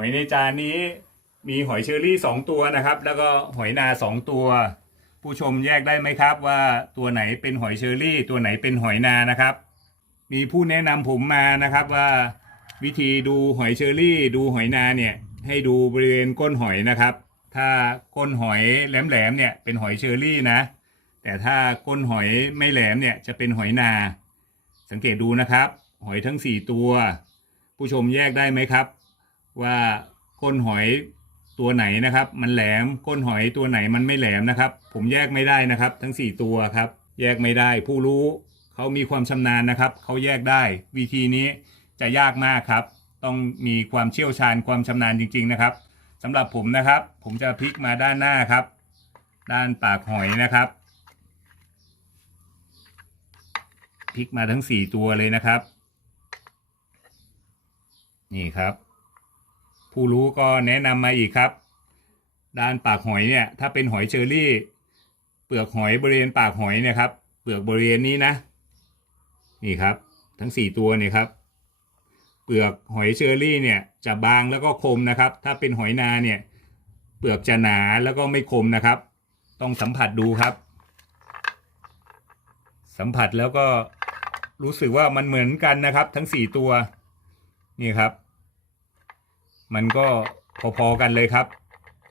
อยในจานนี้มีหอยเชอรี่สองตัวนะครับ แล้วก็หอยนาสองตัว ผู้ชมแยกได้ไหมครับ ว่าตัวไหนเป็นหอยเชอรี่ ตัวไหนเป็นหอยนานะครับ มีผู้แนะนำผมมานะครับว่าวิธีดูหอยเชอรี่ ดูหอยนาเนี่ยให้ดูบริเวณก้นหอยนะครับ ถ้าก้นหอยแหลมๆเนี่ยเป็นหอยเชอรี่นะ แต่ถ้าก้นหอยไม่แหลมเนี่ยจะเป็นหอยนา สังเกตดูนะครับ หอยทั้ง 4 ตัว ผู้ชมแยกได้ไหมครับ ว่าก้นหอยตัวไหนนะครับ มันแหลมก้นหอยตัวไหนมันไม่แหลมนะครับ ผมแยกไม่ได้นะครับ ทั้ง 4 ตัวครับ แยกไม่ได้ ผู้รู้เขามีความชำนาญนะครับเขาแยกได้ วิธีนี้จะยากมากครับ ต้องมีความเชี่ยวชาญความชำนาญจริง ๆนะครับสำหรับผมนะครับ ผมจะพลิกมาด้านหน้าครับ ด้านปากหอยนะครับพลิกมาทั้งสี่ตัวเลยนะครับ นี่ครับ ผู้รู้ก็แนะนำมาอีกครับ ด้านปากหอยเนี่ย ถ้าเป็นหอยเชอรี่ เปลือกหอยบริเวณปากหอยเนี่ยครับเปลือกบริเวณนี้นะ นี่ครับ ทั้งสี่ตัวเนี่ยครับ เปลือกหอยเชอรี่เนี่ยจะบางแล้วก็คมนะครับ ถ้าเป็นหอยนาเนี่ย เปลือกจะหนาแล้วก็ไม่คมนะครับ ต้องสัมผัสดูครับ สัมผัสแล้วก็รู้สึกว่ามันเหมือนกันนะครับ ทั้งสี่ตัว นี่ครับ มันก็พอๆกันเลยครับ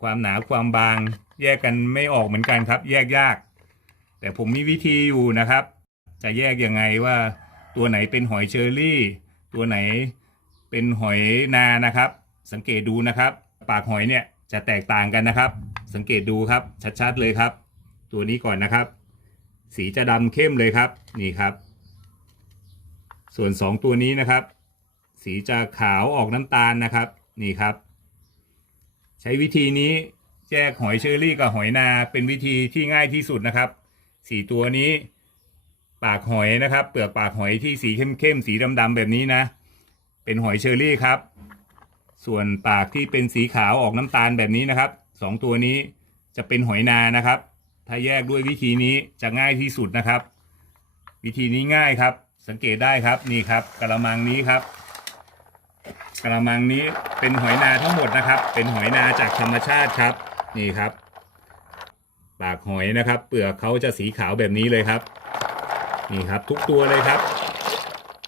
ความหนาความบาง แยกกันไม่ออกเหมือนกันครับ แยกยาก แต่ผมมีวิธีอยู่นะครับ จะแยกยังไงว่าตัวไหนเป็นหอยเชอรี่ ตัวไหนเป็นหอยนานะครับ สังเกตดูนะครับ ปากหอยเนี่ยจะแตกต่างกันนะครับ สังเกตดูครับชัดๆเลยครับ ตัวนี้ก่อนนะครับ สีจะดำเข้มเลยครับนี่ครับ ส่วนสองตัวนี้นะครับ สีจะขาวออกน้ำตาลนะครับ นี่ครับ ใช้วิธีนี้แยกหอยเชอรี่กับหอยนาเป็นวิธีที่ง่ายที่สุดนะครับสี่ตัวนี้ ปากหอยนะครับ เปลือกปากหอยที่สีเข้มๆสีดำๆแบบนี้นะ เป็นหอยเชอรี่ครับ ส่วนปากที่เป็นสีขาวออกน้ำตาลแบบนี้นะครับสองตัวนี้จะเป็นหอยนานะครับ ถ้าแยกด้วยวิธีนี้จะง่ายที่สุดนะครับ วิธีนี้ง่ายครับ สังเกตได้ครับนี่ครับกระมังนี้ครับ กระมังนี้เป็นหอยนาทั้งหมดนะครับ เป็นหอยนาจากธรรมชาติครับ นี่ครับ ปากหอยนะครับ เปลือกเขาจะสีขาวแบบนี้เลยครับ นี่ครับทุกตัวเลยครับ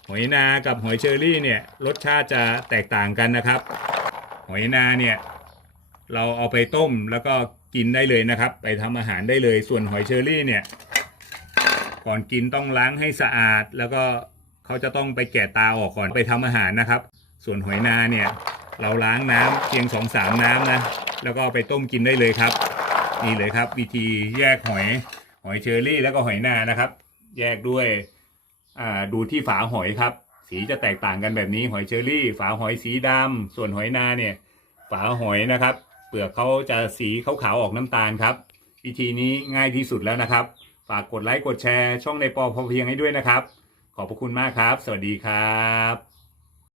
หอยนากับหอยเชอรี่เนี่ยรสชาติจะแตกต่างกันนะครับ หอยนาเนี่ยเราเอาไปต้มแล้วก็กินได้เลยนะครับ ไปทำอาหารได้เลย ส่วนหอยเชอรี่เนี่ยก่อนกินต้องล้างให้สะอาด แล้วก็เขาจะต้องไปแกะตาออกก่อนไปทำอาหารนะครับ ส่วนหอยนาเนี่ยเราล้างน้ำเพียงสองสามน้ำนะแล้วก็ไปต้มกินได้เลยครับ นี่เลยครับ วิธีแยกหอยหอยเชอรี่แล้วก็หอยนานะครับ แยกด้วยอ่าดูที่ฝาหอยครับ สีจะแตกต่างกันแบบนี้หอยเชอรี่ ฝาหอยสีดำส่วนหอยนาเนี่ยฝาหอยนะครับ เปลือกเขาจะสีขาวๆออกน้ำตาลครับ วิธีนี้ง่ายที่สุดแล้วนะครับ ฝากกดไลค์กดแชร์ช่องในปอพอเพียงให้ด้วยนะครับ ขอบพระคุณมากครับ สวัสดีครับ